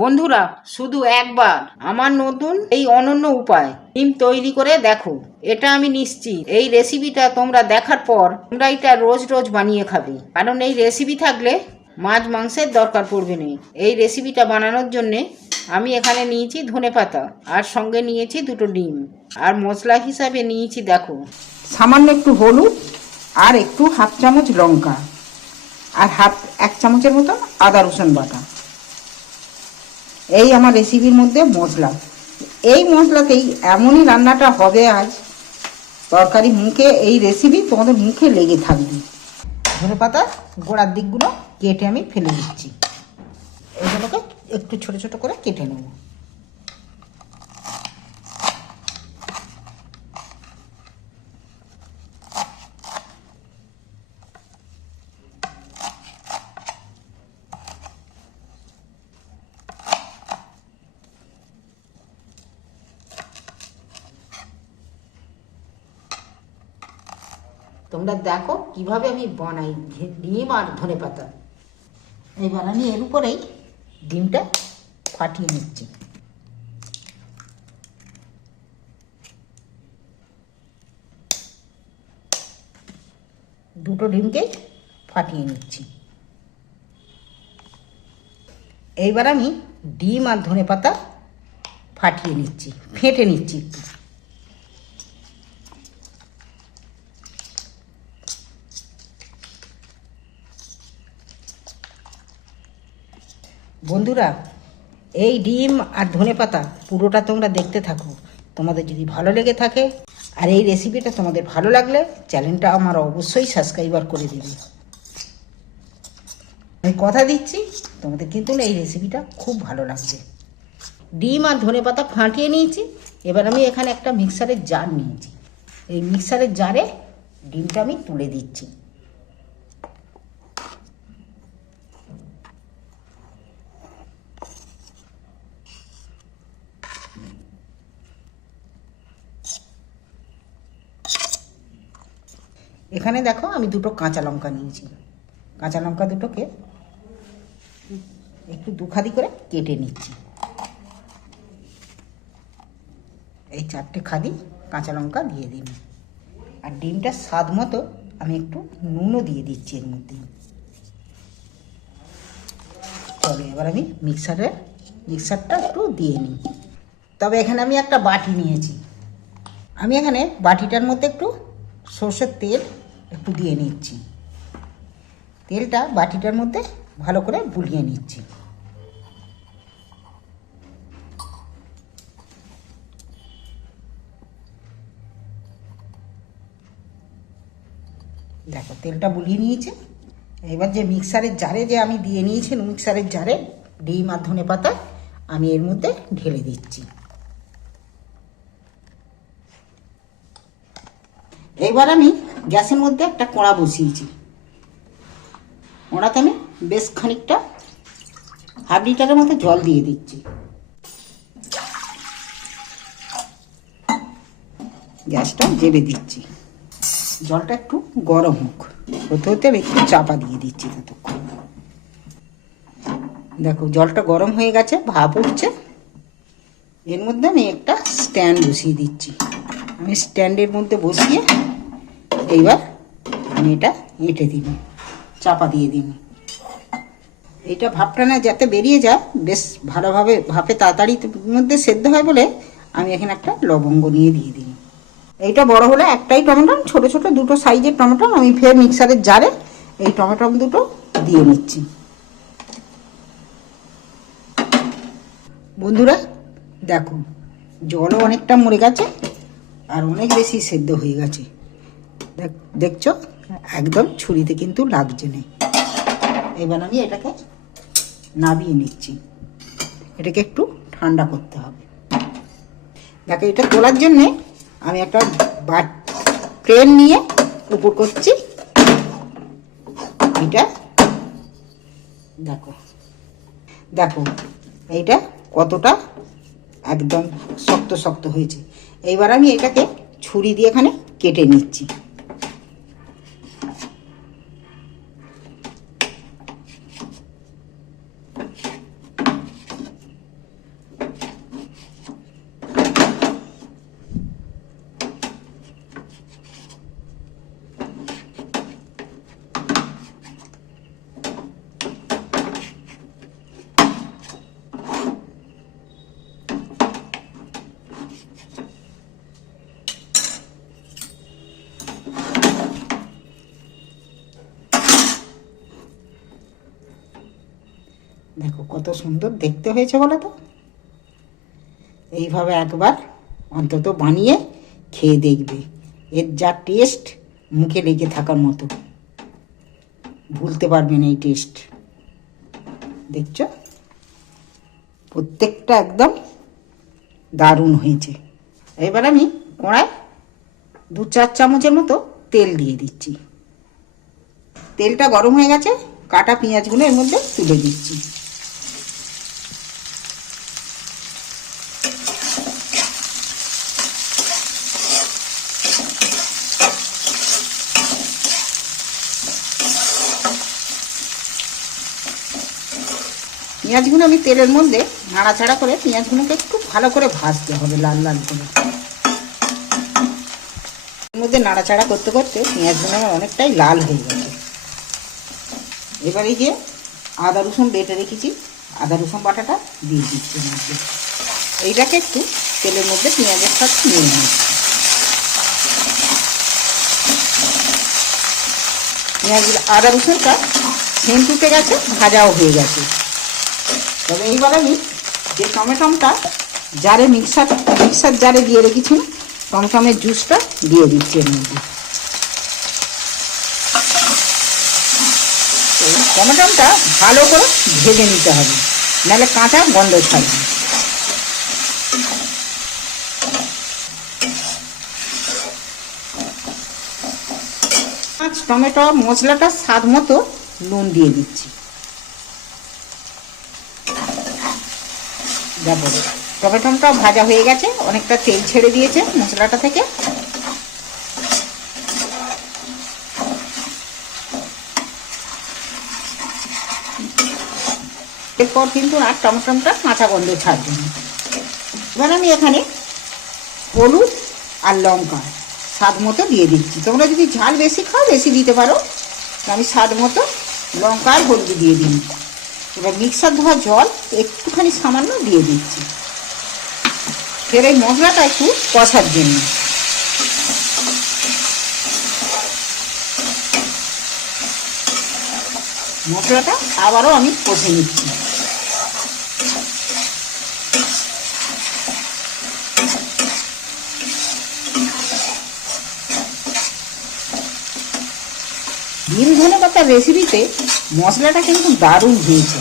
বন্ধুরা, শুধু একবার আমার নতুন এই অনন্য উপায় ডিম তৈরি করে দেখো। এটা আমি নিশ্চিত এই রেসিপিটা তোমরা দেখার পর তোমরা এটা রোজ রোজ বানিয়ে খাবে, কারণ এই রেসিপি থাকলে মাছ মাংসের দরকার পড়বে না। এই রেসিপিটা বানানোর জন্যে আমি এখানে নিয়েছি ধনেপাতা, আর সঙ্গে নিয়েছি দুটো ডিম, আর মশলা হিসাবে নিয়েছি দেখো সামান্য একটু হলুদ, আর একটু হাফ চামচ লঙ্কা, আর এক চামচের মতো আদা রসুন বাটা। এই আমার রেসিপির মধ্যে মশলা। এই মশলাতেই এমনই রান্নাটা হবে আজ, তরকারি মুখে এই রেসিপি তোমাদের মুখে লেগে থাকবে। ধনেপাতা গোড়ার দিকগুলো কেটে আমি ফেলে দিচ্ছি। এইগুলোকে একটু ছোট ছোট করে কেটে নেব। তোমরা দেখো কিভাবে আমি বানাই ডিম আর ধনেপাতা। এবার আমি এর উপরেই ডিমটা ফাটিয়ে নিচ্ছি। দুটো ডিমকে ফাটিয়ে নিচ্ছি। এইবার আমি ডিম আর ধনেপাতা ফাটিয়ে নিচ্ছি, ফেটে নিচ্ছি একটু। বন্ধুরা, এই ডিম আর ধনেপাতা পুরোটা তোমরা দেখতে থাকো। তোমাদের যদি ভালো লেগে থাকে আর এই রেসিপিটা তোমাদের ভালো লাগলে চ্যানেলটা আমার অবশ্যই সাবস্ক্রাইবার করে দেবে। আমি কথা দিচ্ছি তোমাদের কিন্তু এই রেসিপিটা খুব ভালো লাগবে। ডিম আর ধনেপাতা ফাটিয়ে নিয়েছি। এবার আমি এখানে একটা মিক্সারের জার নিয়েছি। এই মিক্সারের জারে ডিমটা আমি তুলে দিচ্ছি। এখানে দেখো আমি দুটো কাঁচা লঙ্কা নিয়েছি। কাঁচা লঙ্কা দুটোকে একটু দুখাদি করে কেটে নিচ্ছি। এই 4টে খাদি কাঁচা লঙ্কা দিয়ে দিন। আর ডিমটা স্বাদ মতো আমি একটু নুনও দিয়ে দিচ্ছি এর মধ্যে। তবে এবার আমি মিক্সারটা একটু দিয়ে নিই। তবে এখানে আমি একটা বাটি নিয়েছি। আমি এখানে বাটিটার মধ্যে একটু সর্ষের তেল একটু দিয়ে নিচ্ছি। তেলটা বাটিটার মধ্যে ভালো করে বুলিয়ে নিচ্ছি। দেখো তেলটা বুলিয়ে নিয়েছে। এবার যে মিক্সারের জারে যে আমি দিয়ে নিয়েছি, মিক্সারের জারে ডিম আর ধনেপাতা আমি এর মধ্যে ঢেলে দিচ্ছি। এবার আমি গ্যাসের মধ্যে একটা কড়া বসিয়েছি। কড়াতে আমি বেশ খানিকটা হাফ লিটারের মতো জল দিয়ে দিচ্ছি। গ্যাসটা জেলে দিচ্ছি। জলটা একটু গরম হোক, হতে হতে আমি একটু চাপা দিয়ে দিচ্ছি ততক্ষণ। দেখো জলটা গরম হয়ে গেছে, ভাপ উঠছে। এর মধ্যে আমি একটা স্ট্যান্ড বসিয়ে দিচ্ছি। আমি স্ট্যান্ডের মধ্যে বসিয়ে এইবার আমি এটা এঁটে দিব, চাপা দিয়ে দিব। এটা ভাপটা না যাতে বেরিয়ে যায়, বেশ ভালোভাবে ভাপে তাড়াতাড়ি মধ্যে সেদ্ধ হয় বলে আমি এখানে একটা লবঙ্গ নিয়ে দিয়ে দিই। এইটা বড় হলে একটাই টমেটো, ছোট ছোট দুটো সাইজের টমেটো আমি ফের মিক্সারের জারে এই টমেটো দুটো দিয়ে নিচ্ছি। বন্ধুরা দেখো জলও অনেকটা মরে গেছে আর অনেক বেশি সেদ্ধ হয়ে গেছে। দেখছো একদম ছুরিতে কিন্তু লাগছে না। এবার আমি এটাকে নামিয়ে নিচ্ছি। এটাকে একটু ঠান্ডা করতে হবে। দেখো এটা তোলার জন্যে আমি একটা ট্রেন নিয়ে উপর করছি। এটা দেখো দেখো এইটা কতটা একদম শক্ত শক্ত হয়েছে। এইবার আমি এটাকে ছুরি দিয়ে এখানে কেটে নিচ্ছি। দেখো কত সুন্দর দেখতে হয়েছে বলো তো। এইভাবে একবার অন্তত বানিয়ে খেয়ে দেখবে, এর যা টেস্ট মুখে লেগে থাকার মতো, ভুলতে পারবে না এই টেস্ট। দেখছো প্রত্যেকটা একদম দারুণ হয়েছে। এবার আমি কড়ায় 2-4 চামচের মতো তেল দিয়ে দিচ্ছি। তেলটা গরম হয়ে গেছে, কাটা পেঁয়াজগুলো এর মধ্যে তুলে দিচ্ছি। পেঁয়াজগুলো আমি তেলের মধ্যে নাড়াচাড়া করে পেঁয়াজগুলোকে একটু ভালো করে ভাজতে হবে, লাল লাল করে। এর মধ্যে নাড়াচাড়া করতে করতে পেঁয়াজগুলো আমার অনেকটাই লাল হয়ে গেছে। এবারে যে আদা রসুন বেটে রেখেছি, আদা রসুন বাটাটা দিয়ে দিচ্ছি মধ্যে। এইটাকে একটু তেলের মধ্যে পেঁয়াজের সাথে নিয়ে নিচ্ছি। পেঁয়াজগুলো আদা রসুনটা সেন্ট উঠে গেছে, ভাজাও হয়ে গেছে। তবে এইবার আমি যে টমেটোটা জারে মিক্সার জারে দিয়ে রেখেছিলাম, টমেটোমের জুসটা দিয়ে দিচ্ছি এর মধ্যে। টমেটোটা ভালো করে ভেজে নিতে হবে, নাহলে কাঁচা গন্ধ থাকবে। টমেটো মশলাটা স্বাদ মতো নুন দিয়ে দিচ্ছি। দেখো টমেটোটা ভাজা হয়ে গেছে, অনেকটা তেল ছেড়ে দিয়েছে মশলাটা থেকে। এরপর কিন্তু আর টমেটোটা কাঁচা গন্ধ ছাড়বে না। এবার আমি এখানে হলুদ আর লঙ্কা স্বাদ মতো দিয়ে দিচ্ছি। তোমরা যদি ঝাল বেশি খাও বেশি দিতে পারো, আমি স্বাদ মতো লঙ্কা আর হলুদ দিয়ে দিই। এবার মিক্সার ধোয়া জল একটুখানি সামান্য দিয়ে দিচ্ছি, ফের এই মশলাটা একটু কষার জন্য। মশলাটা আবারও আমি কষে নিচ্ছি। ডিম ধনেপাতার রেসিপিতে মশলাটা কিন্তু দারুণ হয়েছে।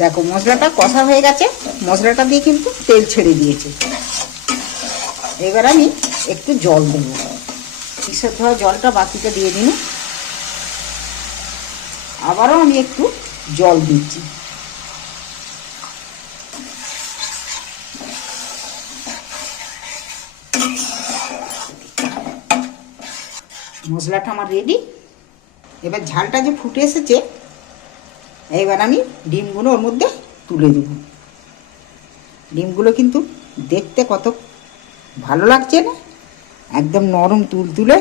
দেখো মশলাটা কষা হয়ে গেছে, মশলাটা দিয়ে কিন্তু তেল ছেড়ে দিয়েছে। এবার আমি একটু জল দেবো, মিক্সার ধোয়া জলটা বাকিটা দিয়ে দিন। আবারও আমি একটু জল দিচ্ছি। মশলাটা আমার রেডি। এবার ঝালটা যে ফুটে এসেছে, এবার আমি ডিমগুলো ওর মধ্যে তুলে দেব। ডিমগুলো কিন্তু দেখতে কত ভালো লাগছে না, একদম নরম তুলতুলে,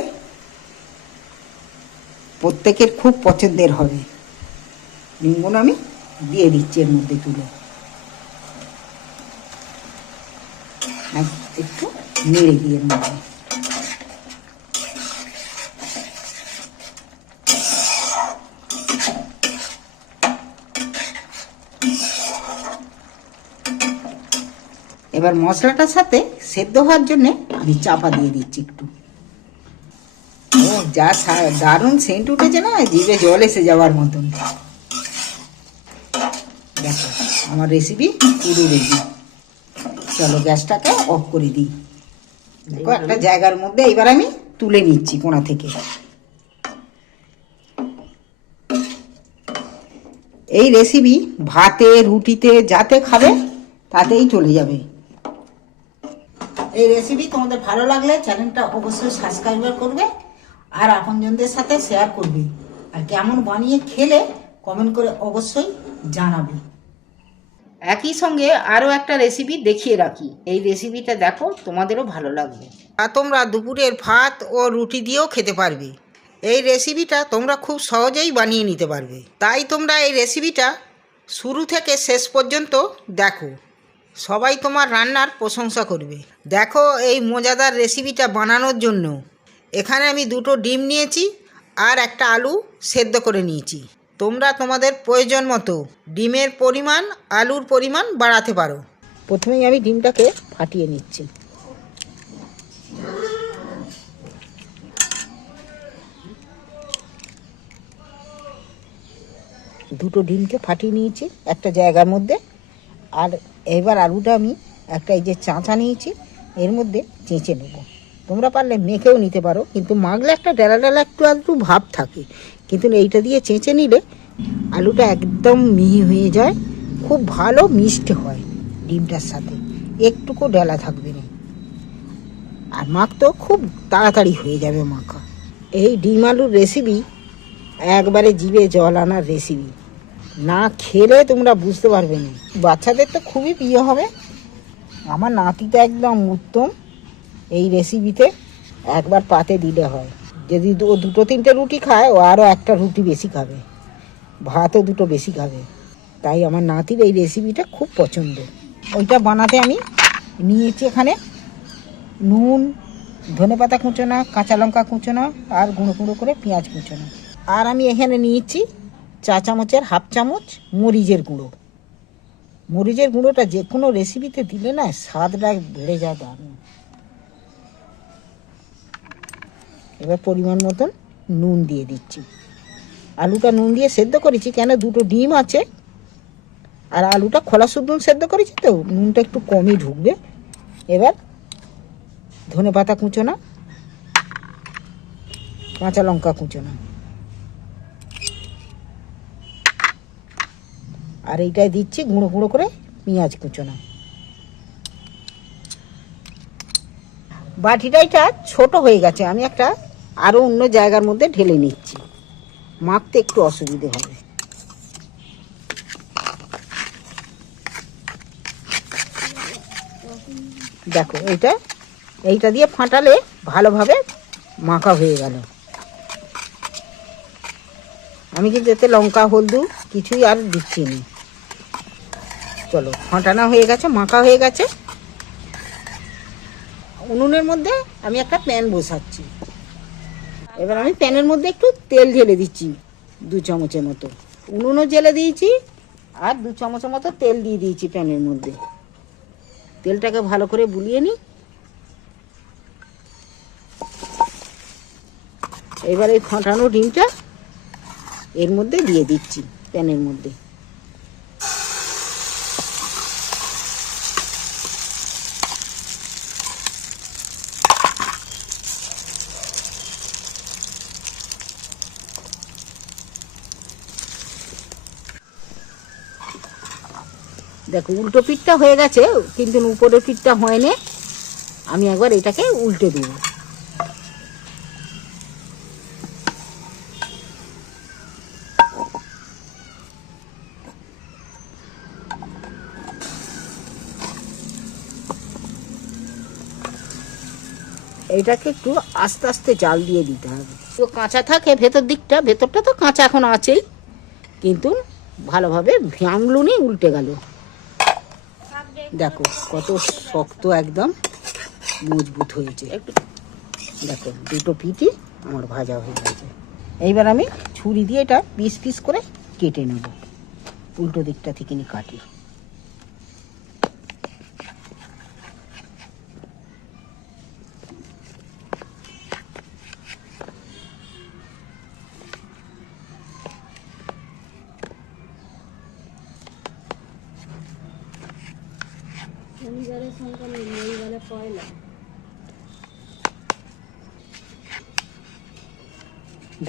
প্রত্যেকের খুব পছন্দের হবে। ডিমগুলো আমি দিয়ে দিচ্ছি এর মধ্যে তুলে, একটু নেড়ে দিয়ে এর মধ্যে। এবার মশলাটার সাথে সেদ্ধ হওয়ার জন্য আমি চাপা দিয়ে দিচ্ছি একটু। ও যা দারুণ সেন্ট উঠেছে না, জিভে জল এসে যাওয়ার মতন। দেখো আমার রেসিপি পুরো রেডি। চলো গ্যাসটাকে অফ করে দিই। দেখো একটা জায়গার মধ্যে এবার আমি তুলে নিচ্ছি কোণা থেকে। এই রেসিপি ভাতে রুটিতে যাতে খাবে তাতেই চলে যাবে। এই রেসিপি তোমাদের ভালো লাগলে চ্যানেলটা অবশ্যই সাবস্ক্রাইব করবে আর আপনজনদের সাথে শেয়ার করবে। আর কেমন বানিয়ে খেলে কমেন্ট করে অবশ্যই জানাবে। একই সঙ্গে আরও একটা রেসিপি দেখিয়ে রাখি, এই রেসিপিটা দেখো তোমাদেরও ভালো লাগবে। আর তোমরা দুপুরের ভাত ও রুটি দিয়েও খেতে পারবে। এই রেসিপিটা তোমরা খুব সহজেই বানিয়ে নিতে পারবে। তাই তোমরা এই রেসিপিটা শুরু থেকে শেষ পর্যন্ত দেখো, সবাই তোমার রান্নার প্রশংসা করবে। দেখো এই মজাদার রেসিপিটা বানানোর জন্য এখানে আমি 2টো ডিম নিয়েছি আর একটা আলু সেদ্ধ করে নিয়েছি। তোমরা তোমাদের প্রয়োজন মতো ডিমের পরিমাণ আলুর পরিমাণ বাড়াতে পারো। প্রথমেই আমি ডিমটাকে ফাটিয়ে নিচ্ছি। দুটো ডিমকে ফাটিয়ে নিয়েছি একটা জায়গার মধ্যে। আর এবার আলুটা আমি একটা এই যে চাঁচা নিয়েছি এর মধ্যে চেঁচে নেব। তোমরা পারলে মেখেও নিতে পারো, কিন্তু মাখলে একটা ডেলা ডেলা একটু ভাব থাকে, কিন্তু এইটা দিয়ে চেঁচে নিলে আলুটা একদম মিহি হয়ে যায়, খুব ভালো মিষ্টি হয় ডিমটার সাথে, একটুকু ডেলা থাকবে না। আর মাখতেও খুব তাড়াতাড়ি হয়ে যাবে মাখা। এই ডিম আলুর রেসিপি একবারে জিভে জল আনার রেসিপি, না খেলে তোমরা বুঝতে পারবে না। বাচ্চাদের তো খুবই প্রিয় হবে, আমার নাতিটা একদম উত্তম এই রেসিপিতে। একবার পাতে দিলে হয়, যদি ও দুটো তিনটে রুটি খায় ও আরও একটা রুটি বেশি খাবে, ভাতও দুটো বেশি খাবে। তাই আমার নাতির এই রেসিপিটা খুব পছন্দ। ওইটা বানাতে আমি নিয়েছি এখানে নুন, ধনেপাতা কুচোনা, কাঁচা লঙ্কা কুচোনা আর গুঁড়ো গুঁড়ো করে পেঁয়াজ কুচোনা। আর আমি এখানে নিয়েছি চা চামচের হাফ চামচ মরিচের গুঁড়ো। মরিচের গুঁড়োটা যে কোনো রেসিপিতে দিলে না স্বাদটা বেড়ে যায় দারুণ। এবার পরিমাণ মতন নুন দিয়ে দিচ্ছি। আলুটা নুন দিয়ে সেদ্ধ করেছি, কেন দুটো ডিম আছে আর আলুটা খোলা শুদ্ধ সেদ্ধ করেছি, তো নুনটা একটু কমই ঢুকবে। এবার ধনেপাতা কুচোনা, কাঁচা লঙ্কা কুচোনা, আর এইটাই দিচ্ছি গুঁড়ো গুঁড়ো করে পেঁয়াজ কুচোনা। বাটিটা এটা ছোট হয়ে গেছে, আমি একটা আরও অন্য জায়গার মধ্যে ঢেলে নিচ্ছি, মাখতে একটু অসুবিধে হবে। দেখো এইটা দিয়ে ফাটালে ভালোভাবে মাখা হয়ে গেল। আমি কিন্তু এতে লঙ্কা হলদু কিছুই আর দিচ্ছি না। চলো, ফাটানো হয়ে গেছে, মাখা হয়ে গেছে। উনুনের মধ্যে আমি একটা প্যান বসাচ্ছি। এবার আমি প্যানের মধ্যে একটু তেল ঢেলে দিচ্ছি 2 চামচের মতো। উনুনও জ্বেলে দিয়েছি আর 2 চামচের মতো তেল দিয়ে দিয়েছি প্যানের মধ্যে। তেলটাকে ভালো করে বুলিয়ে নিই। এবার এই ফাটানো ডিমটা এর মধ্যে দিয়ে দিচ্ছি প্যানের মধ্যে। দেখো উল্টো পিঠটা হয়ে গেছে, কিন্তু উপরের পিঠটা হয়নি। আমি একবার এটাকে উল্টে দেবো। এইটাকে একটু আস্তে আস্তে জাল দিয়ে দিতে হবে। তো কাঁচা থাকে ভেতরটা তো কাঁচা এখন আছেই, কিন্তু ভালোভাবে ভাঙলুনি উল্টে গেল। দেখো কত শক্ত, একদম মজবুত হয়েছে। একটু দেখো দুটো পিঠই আমার ভাজা হয়ে গেছে। এইবার আমি ছুরি দিয়ে এটা পিস পিস করে কেটে নেব। উল্টো দিকটা থেকে কাটি।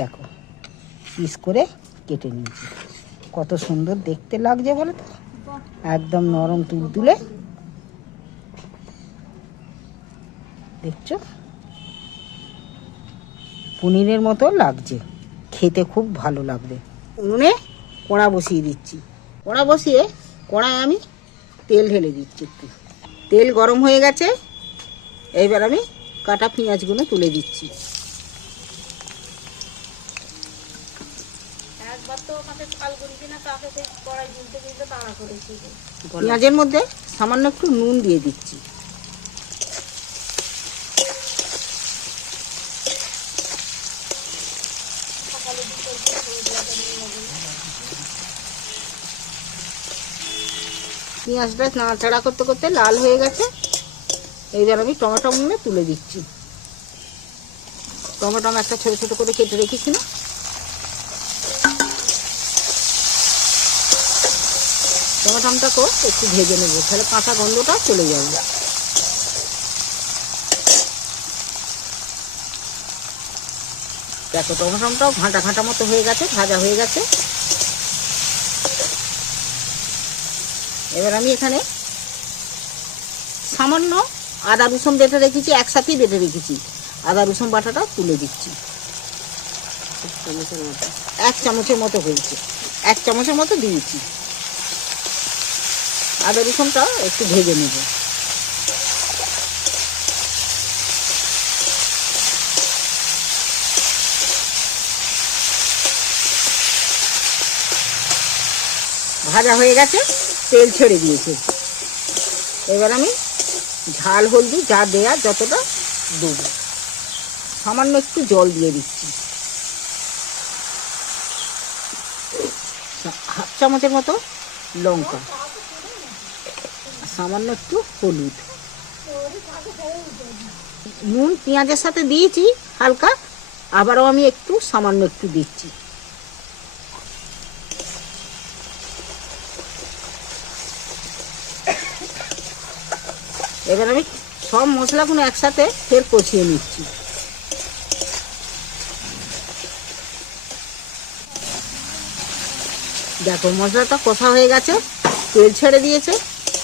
দেখো পিস করে কেটে নিয়েছি, কত সুন্দর দেখতে লাগছে বলো তো, একদম নরম তুলতুলে। দেখছো পনিরের মতো লাগছে, খেতে খুব ভালো লাগবে। উনুনে কড়া বসিয়ে দিচ্ছি। কড়া বসিয়ে কড়ায় আমি তেল ঢেলে দিচ্ছি একটু। তেল গরম হয়ে গেছে, এইবার আমি কাটা পেঁয়াজগুলো তুলে দিচ্ছি। পেঁয়াজের মধ্যে সামান্য একটু নুন দিয়ে দিচ্ছি। পেঁয়াজটা নাড়াচাড়া করতে করতে লাল হয়ে গেছে। এইবার আমি টমেটো তুলে দিচ্ছি। টমেটো আমি একটা ছোটো ছোটো করে কেটে রেখেছি না, টমেটোটাকেও একটু ভেজে নেব, তাহলে কাঁচা গন্ধটা চলে যাবে। দেখো টমেটোটাও ঘাঁটা ঘাঁটা মতো হয়ে গেছে, ভাজা হয়ে গেছে। এবার আমি এখানে সামান্য আদা রসুন বেটে রেখেছি, একসাথেই বেটে রেখেছি। আদা রসুন বাটাটা তুলে দিচ্ছি। 1 চামচের মতো হয়েছে, 1 চামচের মতো দিয়েছি। আদা রসুনটা একটু ভেজে নেব। ভাজা হয়ে গেছে, তেল ছেড়ে দিয়েছে। এবার আমি ঝাল হলদি যা দেয়া যতটা দেবো, সামান্য একটু জল দিয়ে দিচ্ছি। 1/2 চামচের মতো লঙ্কা, সামান্য একটু হলুদ, নুন পেঁয়াজের সাথে দিয়েছি হালকা, আবারও আমি একটু সামান্য একটু দিচ্ছি। এবার আমি সব মশলাগুলো একসাথে ফের কষিয়ে নিচ্ছি। দেখো মশলাটা কষা হয়ে গেছে, তেল ছেড়ে দিয়েছে।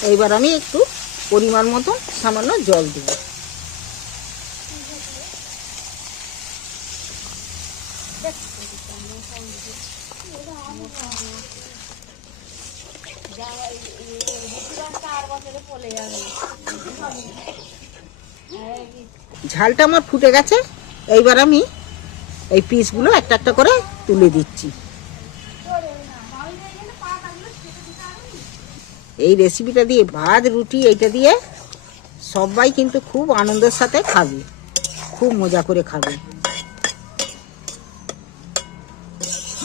এইবার আমি একটু পরিমাণ মতো সামান্য জল দেব। ঝালটা আমার ফুটে গেছে। এইবার আমি এই পিসগুলো একটা একটা করে তুলে দিচ্ছি। এই রেসিপিটা দিয়ে ভাত রুটি এইটা দিয়ে সবাই কিন্তু খুব আনন্দের সাথে খাবে, খুব মজা করে খাবে।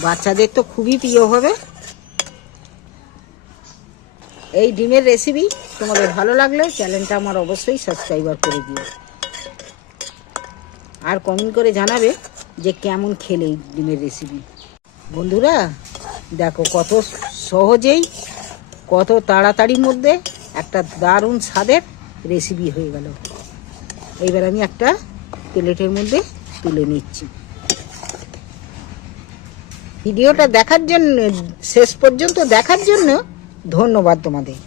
বাচ্চাদের তো খুবই প্রিয় হবে। এই ডিমের রেসিপি তোমাদের ভালো লাগলে চ্যানেলটা আমার অবশ্যই সাবস্ক্রাইবার করে দিও, আর কমেন্ট করে জানাবে যে কেমন খেলে এই ডিমের রেসিপি। বন্ধুরা দেখো কত সহজেই, কত তাড়াতাড়ির মধ্যে একটা দারুণ স্বাদের রেসিপি হয়ে গেল। এইবার আমি একটা প্লেটের মধ্যে তুলে নিচ্ছি। ভিডিওটা দেখার জন্য, শেষ পর্যন্ত দেখার জন্য ধন্যবাদ তোমাদের।